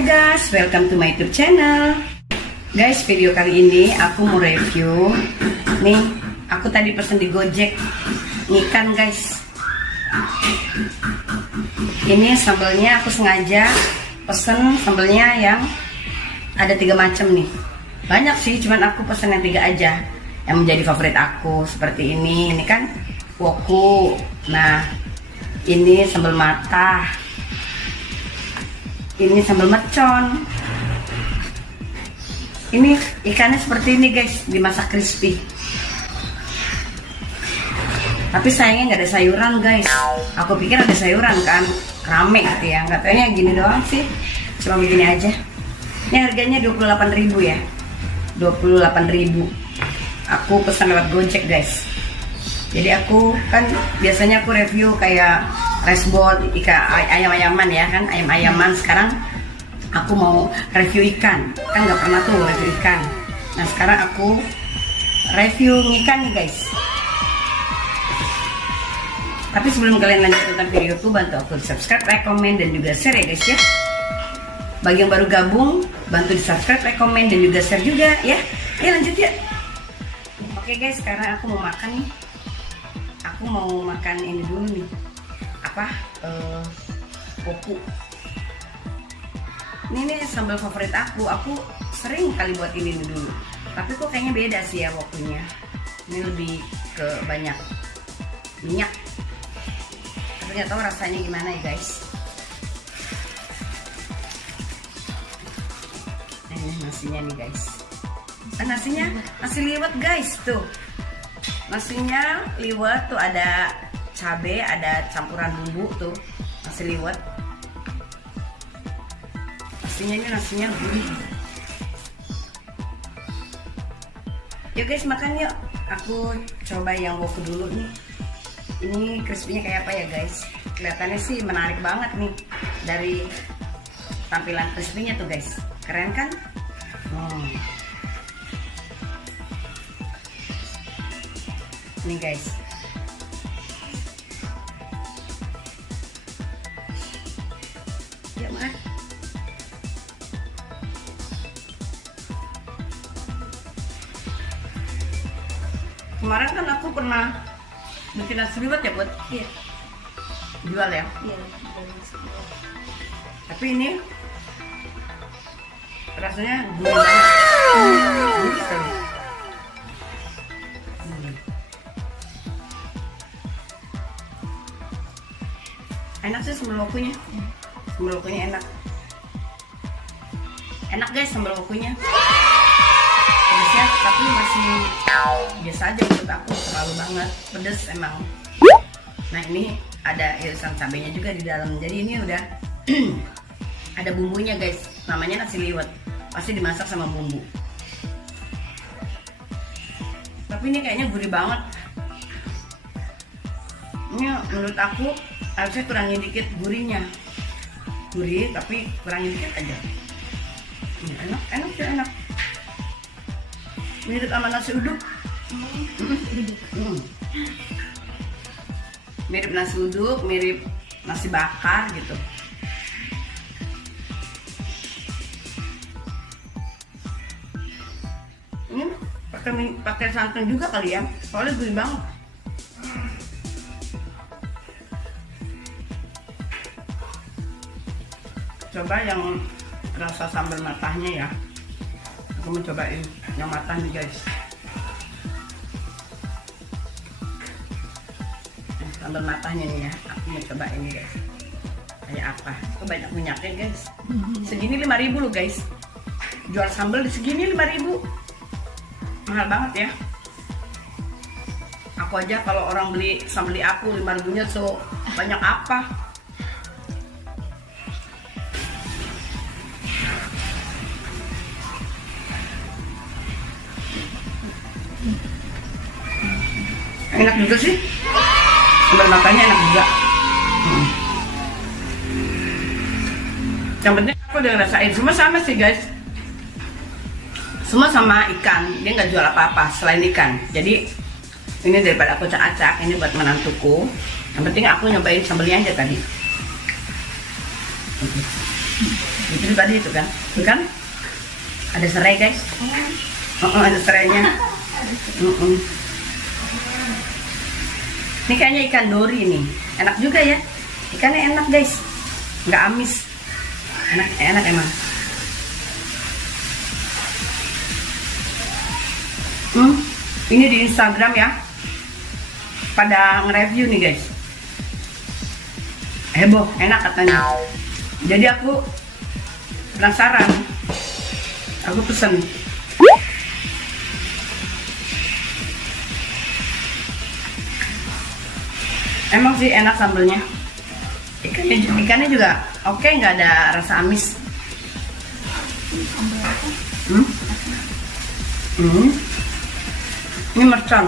Hai guys, welcome to my YouTube channel. Guys, video kali ini aku mau review. Nih, aku tadi pesen di Gojek ikan guys. Ini sambelnya aku sengaja pesen sambelnya yang ada 3 macam nih. Banyak sih, cuman aku pesen yang 3 aja yang menjadi favorit aku. Seperti ini kan woku. Nah, ini sambal mata. Ini sambal mercon. Ini ikannya seperti ini guys, dimasak crispy. Tapi sayangnya nggak ada sayuran guys. Aku pikir ada sayuran kan, rame gitu ya. Nggak taunya gini doang sih, cuma begini aja. Ini harganya 28.000 ya, 28.000. Aku pesan lewat Gojek guys. Jadi aku kan biasanya aku review kayak resbot, ikan ayam-ayaman ya kan, ayam-ayaman. Sekarang aku mau review ikan, kan nggak pernah tuh review ikan. Nah sekarang aku review ikan nih guys. Tapi sebelum kalian lanjut tentang video itu, bantu aku di subscribe, like, komen, dan juga share ya guys ya. Bagi yang baru gabung, bantu di subscribe, like, komen, dan juga share juga ya. Ya lanjut ya. Oke guys, sekarang aku mau makan nih. Aku mau makan ini dulu nih, woku. Ini sambal favorit aku sering kali buat ini dulu. Tapi kok kayaknya beda sih ya wokunya. Ini lebih ke banyak minyak. Tapi nggak tahu rasanya gimana ya guys. Ini nasinya nih guys. Nasinya nasi liwet guys tuh. Nasinya liwet tuh, ada cabe, ada campuran bumbu tuh, nasi liwet. Nasinya ini nasinya gurih. Yuk guys makan yuk. Aku coba yang woku dulu nih. Ini crispy-nya kayak apa ya guys? Kelihatannya sih menarik banget nih dari tampilan crispy-nya tuh guys. Keren kan? Nih guys. Ya makan. Kemarin kan aku pernah bikin nasi liwet ya buat jual ya. Iya. Tapi ini rasanya gurih banget. Gurih sekali. Enak sih sambal wokunya. Sambal wokunya enak. Enak guys sambal wokunya. Pedesnya tapi masih biasa aja menurut aku, terlalu banget pedes emang. Nah ini ada irisan cabenya juga di dalam. Jadi ini udah ada bumbunya guys. Namanya nasi liwet. Pasti dimasak sama bumbu. Tapi ini kayaknya gurih banget. Ini menurut aku harusnya kurangin dikit gurihnya. Gurih tapi kurangin dikit aja. Enak sih, enak. Mirip sama nasi uduk. Mirip nasi uduk, mirip nasi bakar gitu. Ini pakai santan juga kali ya, soalnya gurih banget. Coba yang rasa sambal matahnya ya. Aku mau cobain yang matah nih guys. Sambal matahnya nih ya. Aku mau cobain nih guys. Kayak apa? Kok banyak minyaknya guys. Segini 5.000 loh guys. Jual sambal di segini 5.000. Mahal banget ya. Aku aja kalau orang beli sambal di aku 5.000-nya so banyak apa? Enak juga sih, sambal matanya enak juga. Yang penting aku udah ngerasain, semua sama sih guys. Semua sama ikan, dia nggak jual apa-apa selain ikan. Jadi ini daripada aku acak-acak, ini buat menantuku. Yang penting aku nyobain sambalnya aja tadi. Itu tadi itu kan, itu kan ada serai guys. Ada serainya. Ini kayaknya ikan dori nih, enak juga ya. Ikannya enak guys, nggak amis, enak emang. Ini di Instagram ya, pada nge-review nih guys, heboh, enak katanya. Jadi aku penasaran, aku pesen. Emang sih enak sambelnya. Ikannya juga oke, nggak ada rasa amis. Ini mercon.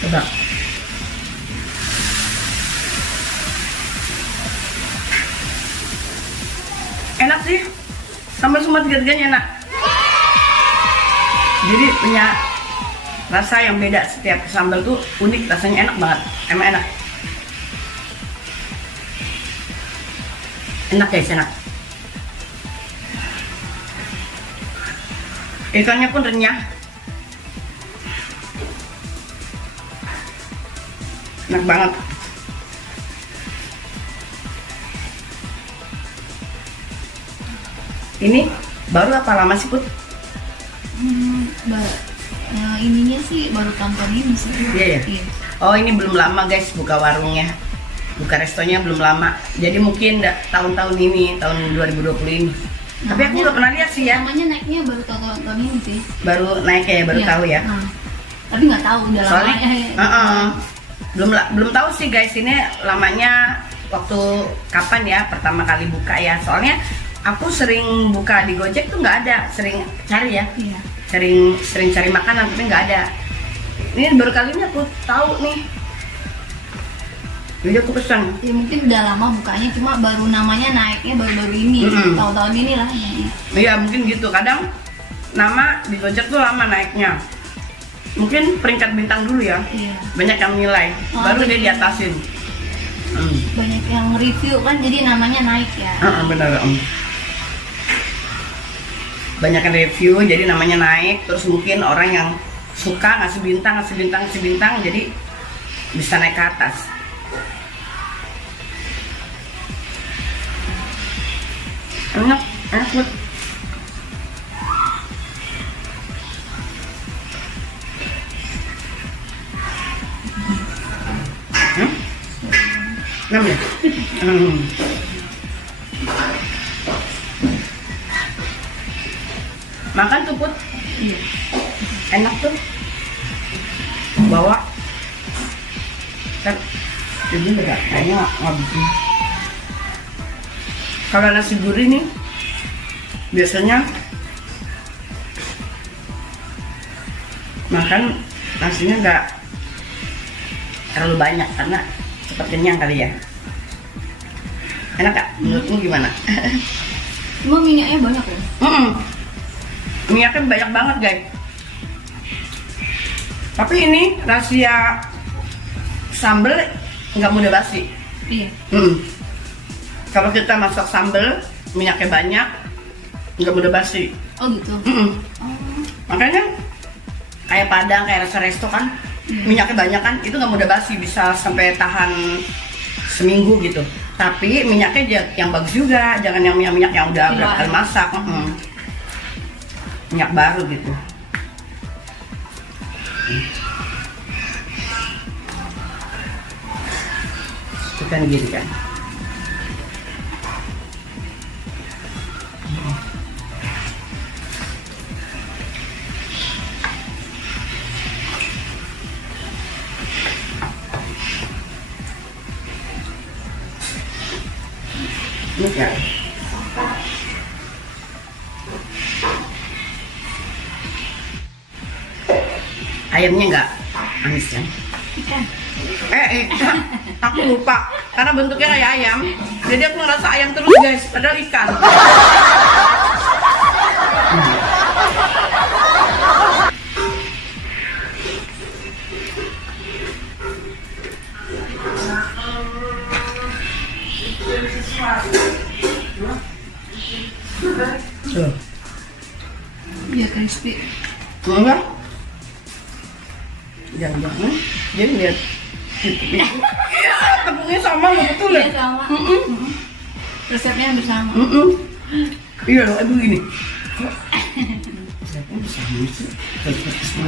Coba. Enak sih, sambal semua tiga-tiganya enak. Jadi punya rasa yang beda, setiap sambal tuh unik, rasanya enak banget, emang enak. Enak guys, enak. Ikannya pun renyah. Enak banget. Ini baru apa lama sih Put? Ininya sih baru tahun ini sih. Iya ya? Iya. Oh ini belum lama guys buka warungnya, buka restonya belum lama. Jadi mungkin tahun-tahun ini, tahun 2020 ini. Tapi aku nggak pernah lihat sih ya. Namanya naiknya baru tahun ini sih. Baru naik ya, baru tahu ya. Tapi nggak tahu udah lama. Soalnya belum tahu sih guys, ini lamanya waktu kapan ya pertama kali buka ya. Soalnya aku sering buka di Gojek tuh nggak ada, sering cari ya. Iya. Sering cari makanan tapi nggak ada. Ini baru kali ini aku tahu nih. Jadi aku pesan. Ya mungkin udah lama bukanya, cuma baru namanya naiknya baru-baru ini, tahun-tahun ini lah. Iya mungkin gitu. Kadang nama di Gojek tuh lama naiknya. Mungkin peringkat bintang dulu ya. Iya. Banyak yang nilai, baru dia diatasin. Banyak yang review kan, jadi namanya naik ya. Bener. Banyak yang review, jadi namanya naik. Terus mungkin orang yang suka ngasih bintang, jadi bisa naik ke atas. Enak banget. Enak ya? Makan tuh Put. Iya. Enak tuh. Bawa. Jadi enggak, kayaknya ngabisin. Kalau nasi gurih nih, biasanya makan nasinya enggak terlalu banyak karena cepat kenyang kali ya. Enak gak? Menurutmu gimana? Cuma minyaknya banyak ya? Minyaknya banyak banget guys. Tapi ini rahasia sambal nggak mudah basi. Iya. Kalau kita masak sambal minyaknya banyak, nggak mudah basi. Oh gitu. Makanya kayak Padang, kayak resto kan, minyaknya banyak kan, itu nggak mudah basi, bisa sampai tahan seminggu gitu. Tapi minyaknya yang bagus juga, jangan yang minyak yang udah berapa kali masak. Minyak baru gitu. Itu kan gini kan. Ini kan. Ayamnya nggak amis kan? Ikan. Aku lupa karena bentuknya kayak ayam, jadi aku ngerasa ayam terus guys, padahal ikan. Tuh. Biar crispy. Enggak. Jangan-jangan dia lihat tepungnya sama nggak betul ya? Iya sama. Resepnya hampir sama. Iya loh, begini.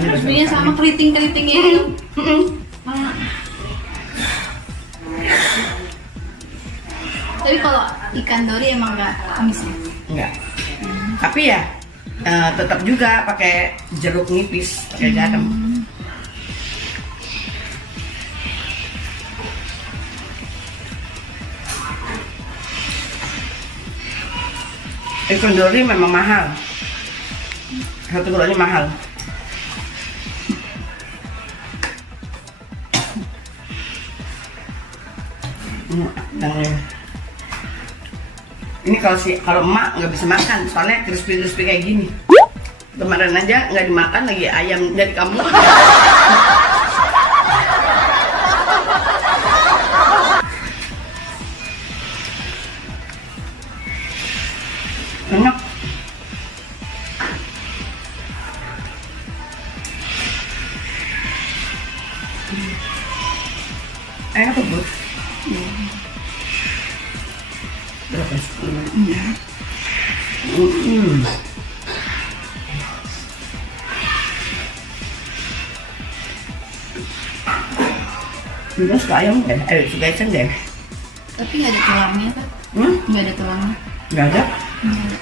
Resepnya sama, keriting-keritingnya itu. Tapi kalau ikan dori emang nggak amis ya? Enggak. Tapi ya tetap juga pakai jeruk nipis, pakai garam. Ikan dori memang mahal. Satu kilognya mahal. Ini kalau emak nggak bisa makan, soalnya crispy kayak gini. Kemarin aja nggak dimakan lagi ayam dari kamu. Enak. Enak tuh, Bu. Berapa sih? Juga suka ayam deh, suka ikan deh. Tapi nggak ada tulangnya kan? Nggak ada tulangnya. Nggak ada. Nggak ada.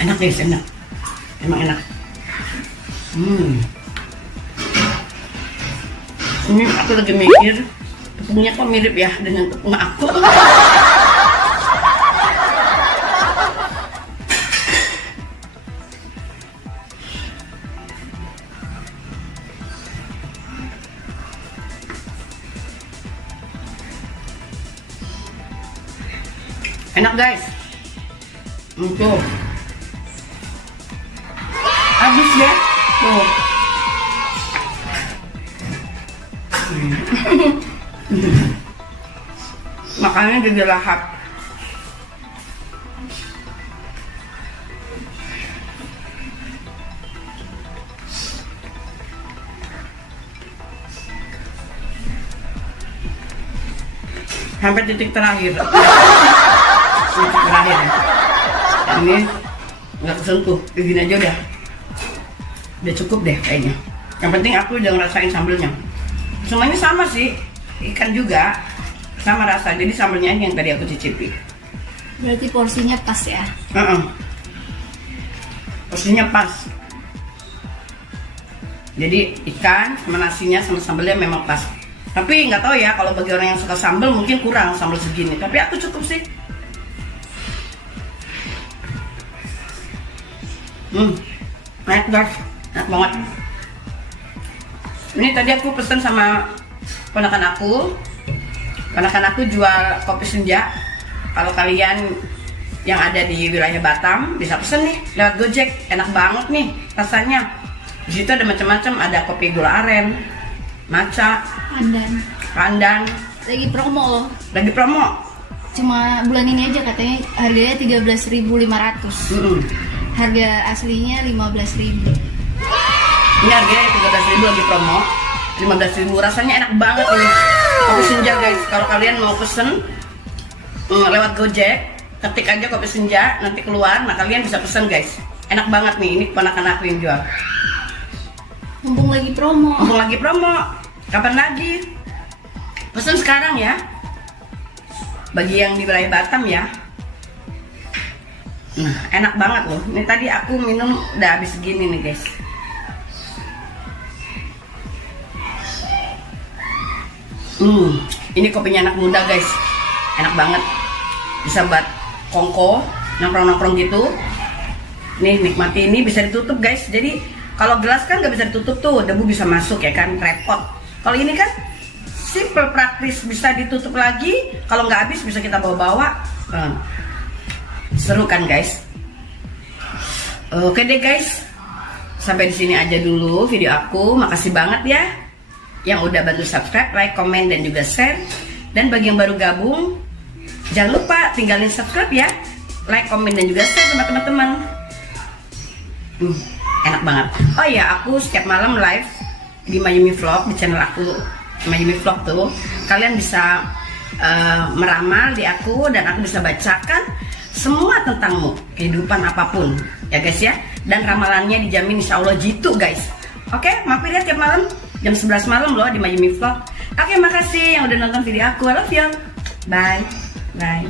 Enak guys, enak. Emang enak. Ini aku lagi mikir tepungnya kok mirip ya dengan tepung aku. Enak guys. Tuh. Habis ya. Tuh. Makannya jadi lahap. Sampai titik terakhir. Titik terakhir. Ini nggak kesentuh, begini aja udah cukup deh kayaknya. Yang penting aku udah ngerasain sambelnya. Semuanya sama sih, ikan juga sama rasa. Jadi sambelnya yang tadi aku cicipi. Berarti porsinya pas ya? Porsinya pas. Jadi ikan sama nasinya sama sambelnya memang pas. Tapi nggak tahu ya, kalau bagi orang yang suka sambel mungkin kurang sambel segini. Tapi aku cukup sih. Enak guys, enak banget. Ini tadi aku pesen sama ponakan aku. Ponakan aku jual kopi senja. Kalau kalian yang ada di wilayah Batam bisa pesen nih lewat Gojek. Enak banget nih rasanya. Di situ ada macam-macam, ada kopi gula aren, matcha, pandan. Lagi promo loh. Lagi promo. Cuma bulan ini aja katanya harganya 13.500. Harga aslinya 15.000. Ini harganya 13.000 lagi promo. 15.000 rasanya enak banget ini. Kopi senja guys. Kalau kalian mau pesen lewat Gojek, ketik aja kopi senja, nanti keluar. Nah kalian bisa pesen guys. Enak banget nih. Ini ponakan aku yang jual. Mumpung lagi promo. Mumpung lagi promo. Kapan lagi? Pesen sekarang ya. Bagi yang di wilayah Batam ya. Nah, enak banget loh. Ini tadi aku minum udah habis segini nih guys. Ini kopinya anak muda guys. Enak banget. Bisa buat kongko, nongkrong-nongkrong gitu. Nih nikmati, ini bisa ditutup guys. Jadi kalau gelas kan nggak bisa ditutup tuh, debu bisa masuk ya kan, repot. Kalau ini kan simple, praktis, bisa ditutup lagi. Kalau nggak habis bisa kita bawa-bawa. Seru kan guys. Oke deh guys, sampai di sini aja dulu video aku. Makasih banget ya yang udah bantu subscribe, like, komen, dan juga share. Dan bagi yang baru gabung, jangan lupa tinggalin subscribe ya, like, komen, dan juga share sama teman-teman. Enak banget. Oh ya, aku setiap malam live di Mayumi Vlog, di channel aku Mayumi Vlog tuh. Kalian bisa meramal di aku, dan aku bisa bacakan semua tentangmu, kehidupan apapun ya guys ya. Dan ramalannya dijamin insya Allah jitu guys. Oke, mampir ya tiap malam jam 11 malam loh di Mayumi Vlog. Oke, makasih yang udah nonton video aku. I love you. Bye. Bye.